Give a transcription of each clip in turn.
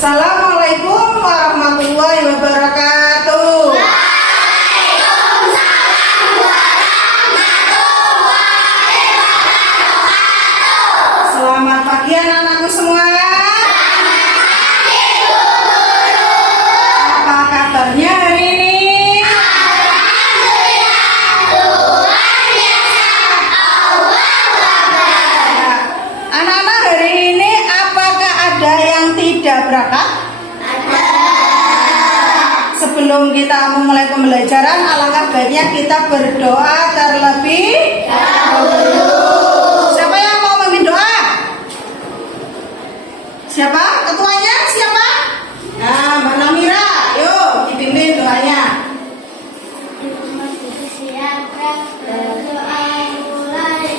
Assalamualaikum warahmatullahi wabarakatuh. Waalaikumsalam warahmatullahi wabarakatuh. Selamat pagi anak-anakku semua. Selamat pagi Bu Guru. Apa kabarnya hari ini? Alhamdulillah, luar biasa. Allahu Akbar. Anak-anak hari ini apakah ada yang tidak berangkat? Ada. Sebelum kita memulai pembelajaran, alangkah baiknya kita berdoa terlebih dahulu. Siapa yang mau memimpin doa? Siapa? Ketuanya siapa? Nah, Mbak Namira, yuk dipimpin doanya. Silakan berdoa mulai.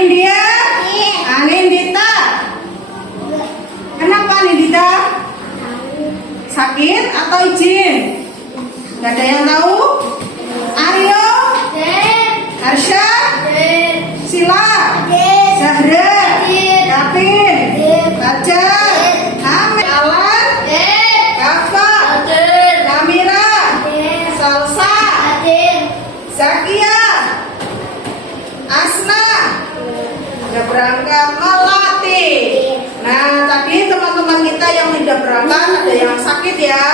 Dia? Anindita. Kenapa Anindita? Sakit atau izin? Gak ada yang tahu? Aryo, Harsha, Sila, Zahra, Yatin, Fajar, Hamid, Alan, Kafa, Namira, Salsa, Zakia, Asna, udah berangkat melatih. Nah, tadi teman-teman kita yang tidak berangkat ada yang sakit ya.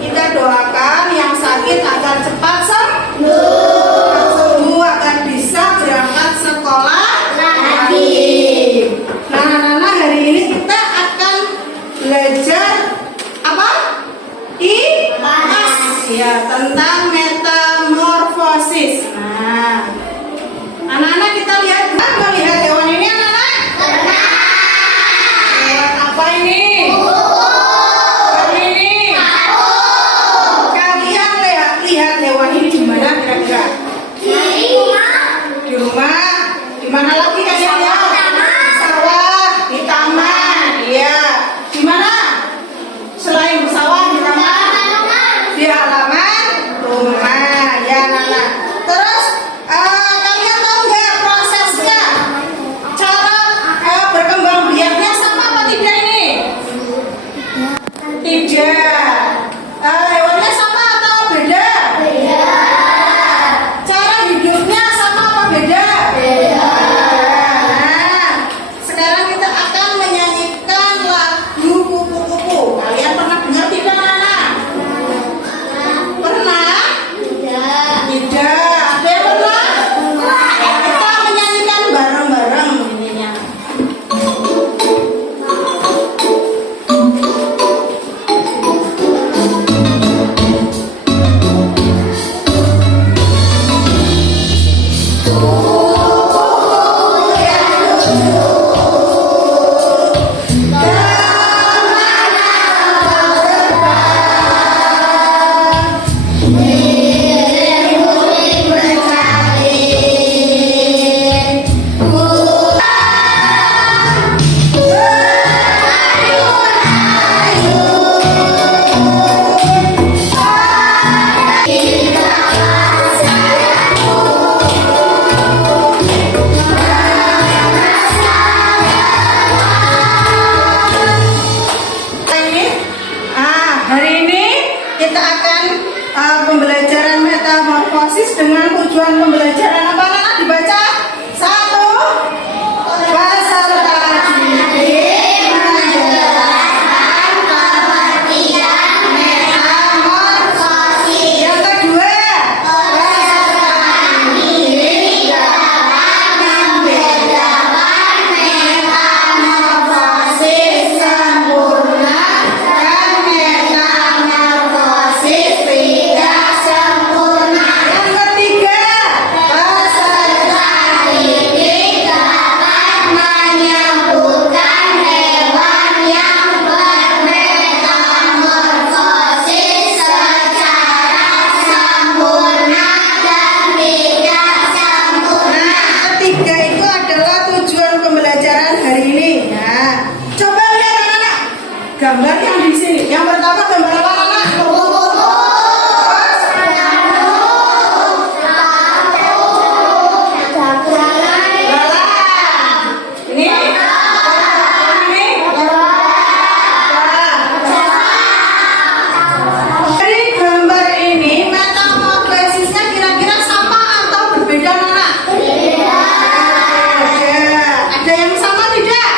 Kita doakan yang sakit agar cepat sembuh agar bisa berangkat sekolah lagi. Nah, anak-anak hari ini kita akan belajar apa? Ya, tentang metamorfosis. Nah, anak-anak kita lihat, melihat hewan ini anak-anak. Hewan apa ini? Hewan ini. Kalian lihat hewan ini di mana kira-kira? Di rumah. Di mana lagi kalian lihat? Di sawah, di taman. Iya. Di mana? Selain di sawah, di taman. Di halaman gambar yang di sini. Yang pertama gambar apa anak? Dari gambar ini metamorfosisnya kira-kira sama atau berbeda anak? Ada yang sama tidak?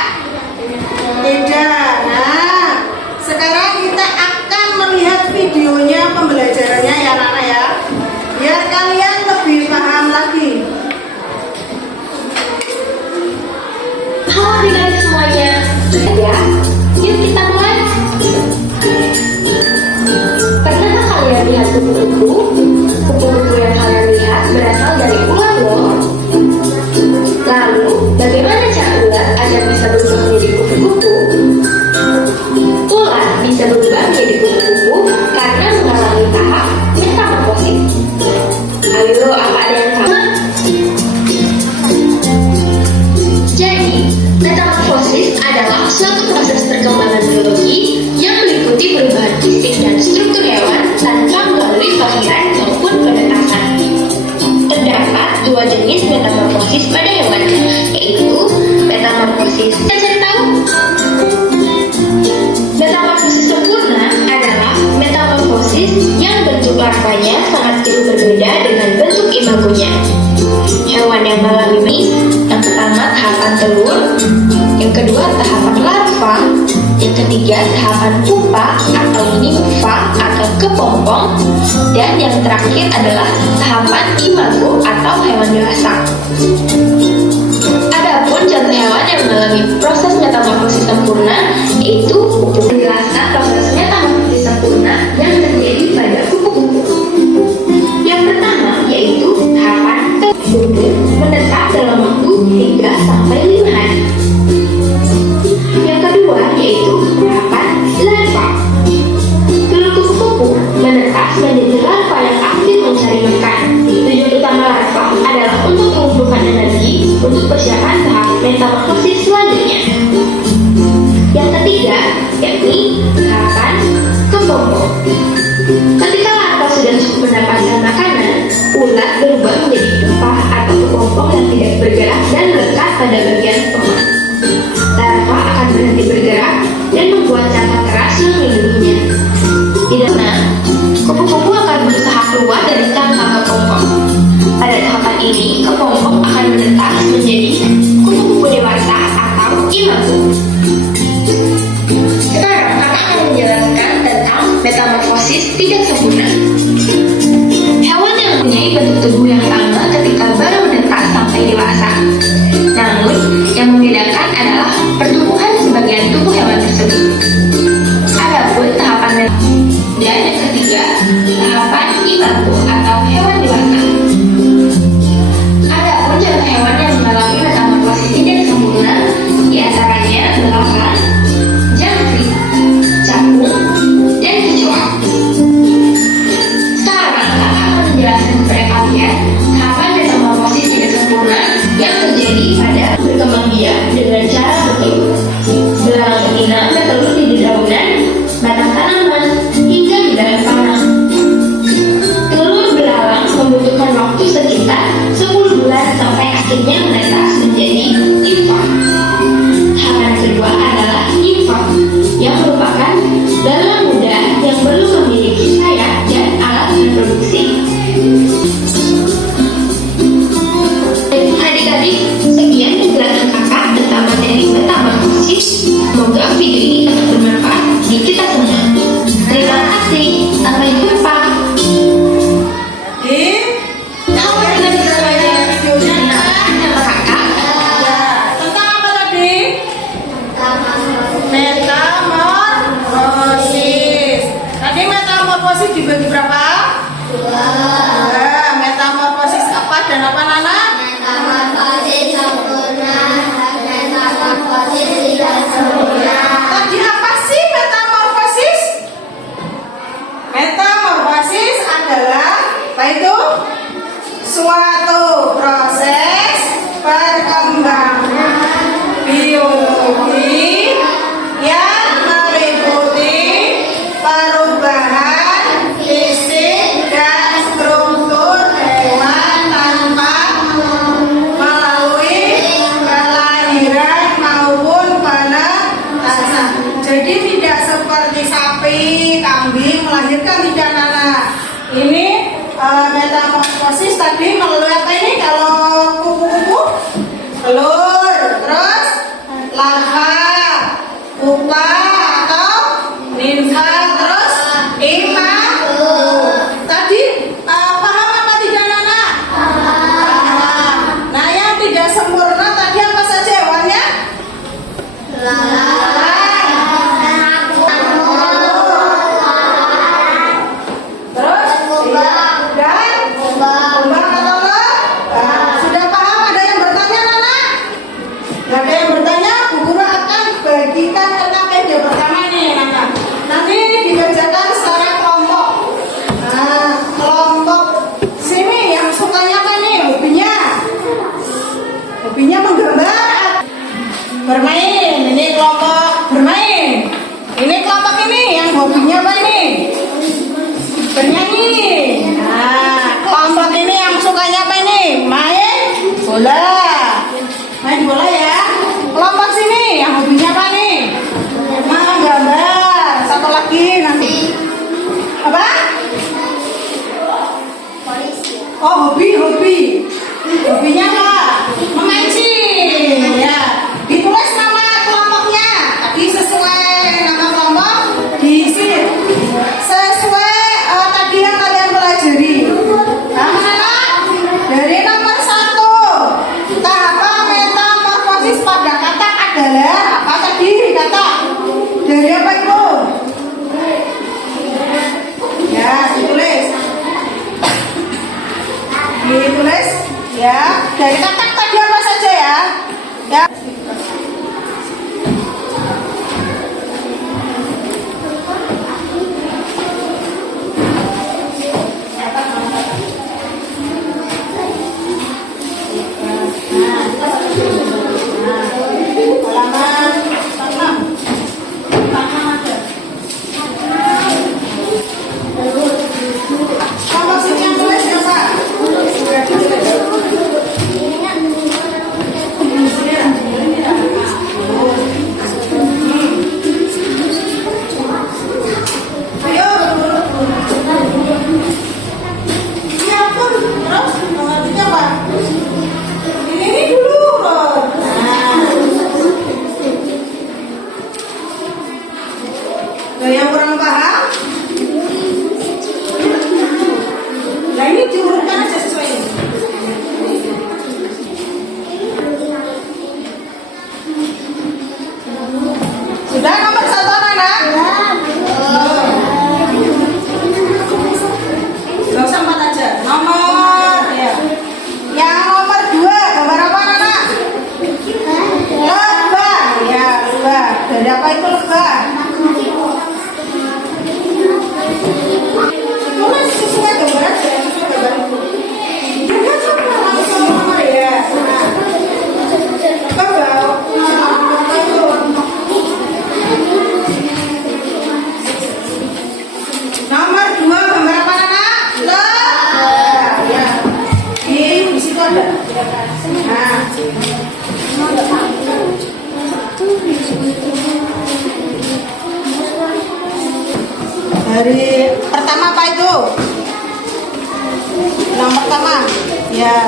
Tidak. Nah, sekarang kita akan melihat videonya pembelajarannya ya anak-anak ya. Biar kalian lebih paham lagi. Halo adik-adik semuanya. Ya, yuk kita mulai. Pernahkah kalian lihat kupu-kupu? Kupu-kupu yang kalian lihat berasal dari ular loh. Lalu, bagaimana cara ular agar bisa berubah menjadi kupu-kupu? Ular bisa berubah menjadi kupu-kupu karena mengalami tahap metamorfosis. Ayo, apa ada yang sama? Jadi, metamorfosis adalah suatu proses perkembangan biologi yang meliputi perubahan fisik dan struktur hewan tanpa melalui kelahiran maupun penetasan. Terdapat dua jenis metamorfosis pada hewan, yaitu metamorfosis. Saya tahu. Metamorfosis sempurna adalah metamorfosis yang bentuk larvanya sangat jauh berbeda dengan bentuk imagonya. Hewan yang mengalami ini, yang pertama tahapan telur, yang kedua tahapan larva, yang ketiga tahapan pupa atau nimfa atau kepompong, dan yang terakhir adalah tahapan imago atau hewan dewasa. Adapun contoh hewan yang mengalami proses metamorfosis sempurna yaitu kupu-kupu. Menjelaskan proses metamorfosis sempurna yang terjadi pada kupu-kupu. Yang pertama yaitu tahapan telur menetap dalam waktu 3 sampai 5 hari. Yang kedua yaitu tahapan larva. Telur kupu-kupu menetas menjadi larva yang aktif mencari makan. Tujuan utama larva adalah untuk mengumpulkan energi untuk persiapan tahap metamorfosis selanjutnya. Yang ketiga yakni tahapan kepompong. Ketika larva sudah cukup mendapatkan makanan, ulat berubah menjadi pupa atau kepompong yang tidak bergerak dan lekat pada bagian kepala. Larva akan berhenti bergerak dan membuat cangkang keras yang melindunginya. Tidak benar, kupu-kupu akan berusaha keluar dari cangkang kepompong. Pada tahapan ini, kepompong akan menetas menjadi kupu-kupu dewasa atau imago. Sekarang kakak akan menjelaskan tentang metamorfosis tidak sempurna. Hewan yang mempunyai bentuk tubuh yang sama ketika baru menetas sampai dewasa. Namun, yang membedakan adalah pertumbuhan sebagian tubuh hewan tersebut. Adapun tahapan dan yang ketiga, tahapan imago atau hewan dewasa. Adapun contoh hewan yang mengalami metamorfosis tidak sempurna, diantaranya belalang, jangkrik, capung, dan kecoa. Sekarang kakak akan menjelaskan kepada kalian tahapan metamorfosis tidak sempurna yang terjadi pada berkembang biak dengan cara bertelur. Belalang betina bertelur di dedaunan, batang tanaman, hingga di dalam tanah. Telur belalang membutuhkan waktu sekitar 10 bulan sampai akhirnya menetas menjadi nimfa. Tahapan kedua adalah nimfa, yang merupakan belalang muda yang belum memiliki sayap dan alat reproduksi. Adik-adik, sekian penjelasan kakak tentang materi metamorfosis. Semoga video ini dapat bermanfaat di kita semua. Terima kasih, sampai jumpa. Halo adik-adik semuanya, nama kakak. Tentang apa tadi? Metamorfosis. Tadi metamorfosis dibagi berapa? 2. Metamorfosis apa dan apa Nana? Metamorfosis sempurna dan metamorfosis tidak sempurna. Tadi apa sih metamorfosis? Metamorfosis adalah apa itu? Suatu proses perkembangan biologi yang meliputi melahirkan tidak anak-anak? Ini metamorfosis tadi melalui apa ini? Kalau kupu-kupu telur, terus larva, pupa atau nimfa, terus tadi paham apa tidak anak-anak? Paham. Nah, yang tidak sempurna tadi apa saja hewannya? Terus dan kumbang atau enggak? Sudah paham? Ada yang bertanya, Nana? Nggak ada yang bertanya? Bu Guru akan bagikan LKPD pertama nih, Nana. Nanti dikerjakan secara kelompok. Nah, kelompok sini yang sukanya apa nih? Hobinya? Hobinya menggambar, bermain. Ini kelompok bermain. Ini kelompok ini yang hobinya apa ini? Bernyanyi. Nah, kelompok ini yang sukanya apa ini? Main bola. Main bola ya. Kelompok sini yang hobinya apa nih? Menggambar. Satu lagi nanti. Apa? Oh, hobi. Hobinya apa? Memancing. Ya. Ditulis nama kelompoknya. Tadi sesuai nama kelompok diisi sesuai tadi yang kalian pelajari. Anak-anak, dari nomor 1, tahapan metamorfosis pada kata adalah apa tadi kata? Dari apa itu? Ya, ditulis. Ditulis ya. Dari kata tadi apa saja ya? Ya. Halaman 6 ada. Kalau sini yang tulis siapa? Ayo. Ini pun terus nomor 3 apa? Ini dulu. Nah, yang kurang paham? Nah, ini diurutkan aja sesuai ini. Sudah nomor 1 anak? Gak usah 4 aja. Nomor ya. Yang nomor 2 gambar apa anak? Lebah. Ya, lebah. Dari apa itu lebah? Tulis sesuai gambar aja. Sesuai gambar itu. Jangan sama langsung nomor ya. Nah. Lebah. Nomor 2 gambar apa anak? Lebah. Ya. Di situ ada. Nah. Dari pertama apa itu? Yang pertama, ya.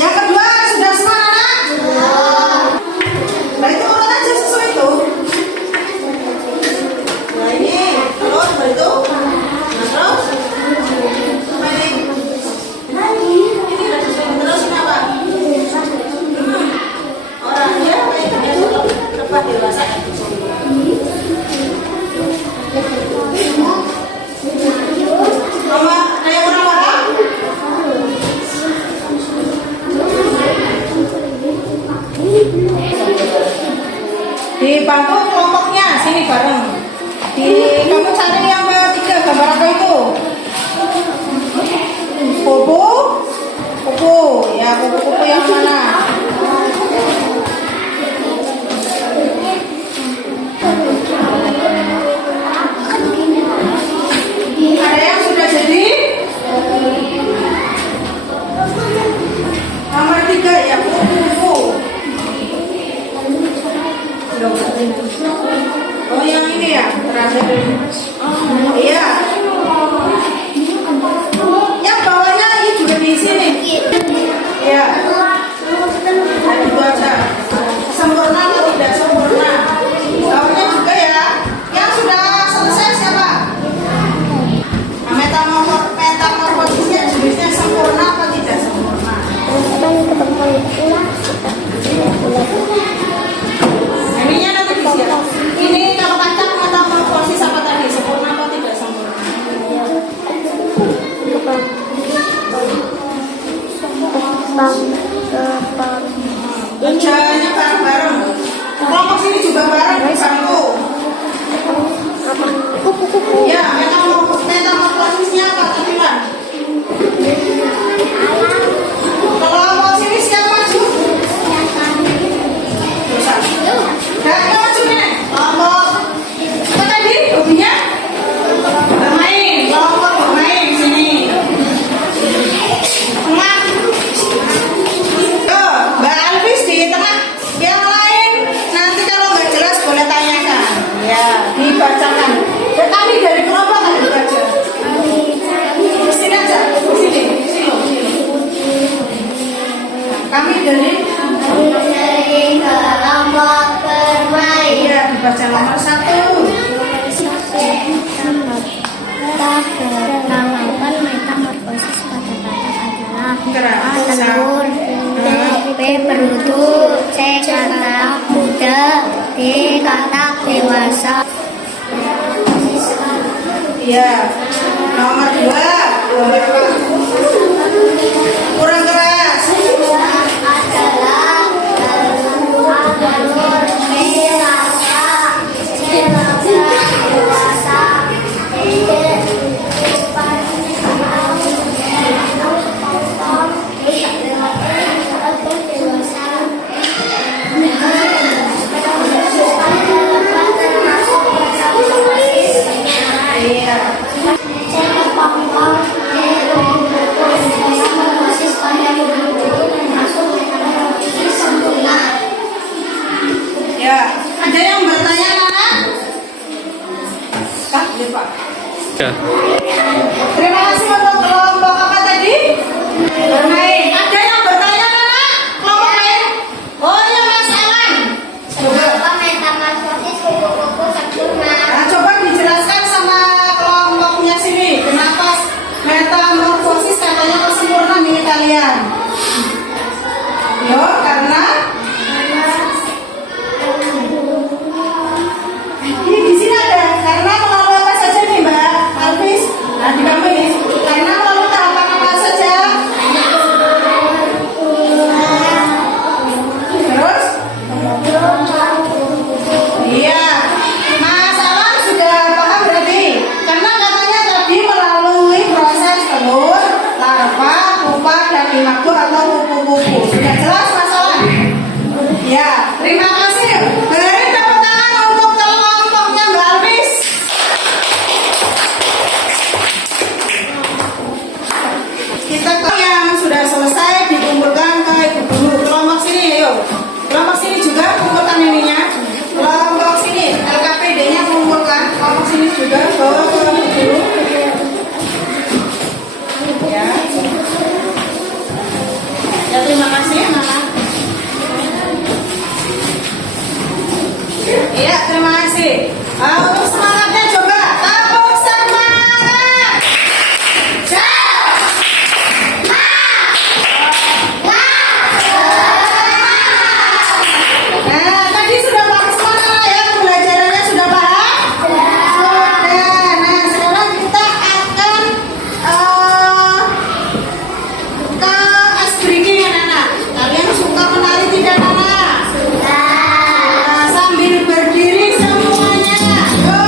Yang kedua sudah semua anak? Nah itu urut aja sesuai itu. Nah ini terus baru itu. Nah terus sama ini. Ini udah sesuai terus ini apa? Orangnya lebah dewasa. Mama, ada yang kurang paham? Di bangku kelompoknya sini bareng. Kamu cari yang ketiga gambar apa itu? Kupu, ya kupu-kupu yang mana? Ada yang sudah jadi? Nomor 3 ya kupu-kupu. Sudah usah ini ya terakhir. Iya. Yang bawahnya ini juga di sini. Iya. Itu aja. Sempurna atau tidak sempurna? Bawahnya juga ya. Yang sudah selesai siapa? Nah, metamorfosisnya jenisnya sempurna atau tidak sempurna? Ininya nanti disiap. Ini kalau kacang metamorfosis apa tadi? Sempurna atau tidak sempurna? Kerjanya bareng-bareng. Kelompok sini juga bareng di bangku. Ya, metamorfosisnya apa tadi, Pak? Kelompok sini siap maju. Gak maju nih. Kelompok apa tadi? Hobinya? Bermain. Kelompok bermain sini. Tengah. Tuh, Mbak Alvis di tengah. Yang lain nanti kalau nggak jelas boleh tanyakan. Ya, dibacakan. Tadi dari kelompok nggak dibaca. Sini aja, sini. Kami dari kelompok bermain. ya dibaca nomor 1. Peralatan metamorfosis pada badak adalah A. Telur, B. Berudu, C. Katak muda, D. Katak dewasa. Iya. Nomor 2. Boleh, Pak. Kurang keras. Adalah telur, B. rasa, C. dewasa, D. Iya. Ya, ada yang bertanya, Nak? Kak, iya, Pak. Ya. Terima kasih untuk kelompok apa tadi? Bermain. Ada yang bertanya, Nak? Kelompok main? Oh iya, Mas Alan. Kenapa metamorfosis kupu-kupu sempurna? Nah, coba dijelaskan sama kelompoknya sini. Kenapa metamorfosis katanya sempurna milik kalian? Yo, karena ini di sini ada. Karena melalui apa saja nih, Mbak Alvis? Nah, di kamu ini. Karena melalui tahapan apa saja? Terus? Iya, Mas Alan sudah paham berarti? Karena katanya tadi melalui proses telur, larva, pupa, dan imago atau kupu-kupu. Sudah jelas, Mas Alan? Ya, terima kasih. Beri tepuk tangan untuk kelompoknya Mbak Alvis. Kita yang sudah selesai dikumpulkan ke ibu guru. Kelompok sini, ayo. Kelompok sini juga kumpulkan ininya. Kelompok sini, LKPD-nya kumpulkan. Kelompok sini juga ke ibu guru. Ya. Ya, terima kasih, anak-anak. Iya, terima kasih. Untuk semangatnya coba tepuk semangat. Nah, tadi sudah paham semua ya, pembelajarannya sudah paham? Sudah. Nah, sekarang kita akan ke ice breaking, anak-anak. Kalian suka menari tidak, anak? Nah, sambil berdiri semuanya. Yo.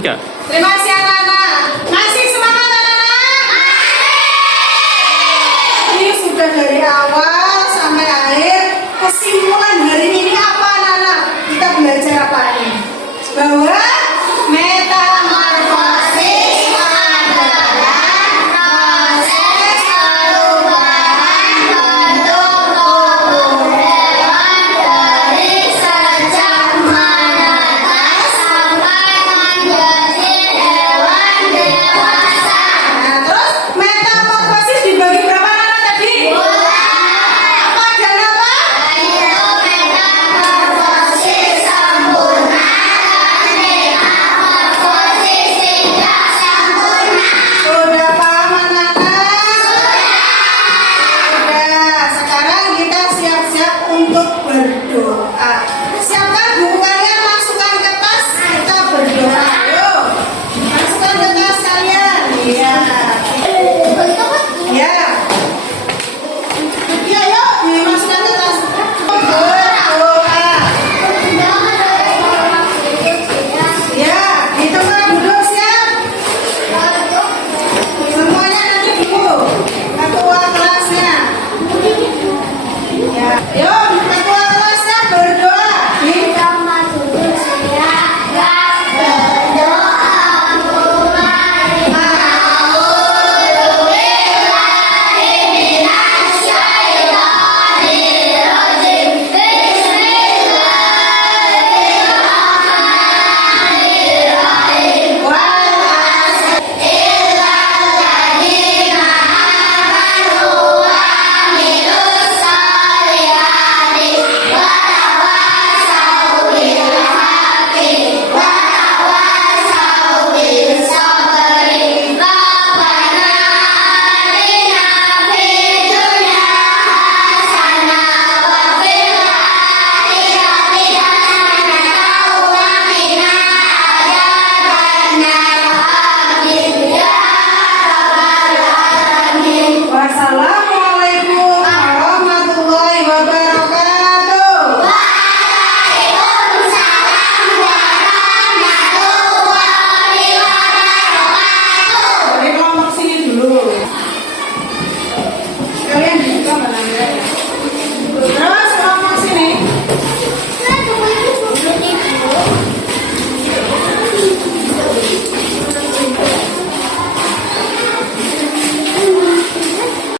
Terima kasih anak-anak. Masih semangat anak-anak? Ini sudah dari awal sampai akhir. Kesimpulan hari ini apa anak-anak? Kita belajar apa ini? Bahwa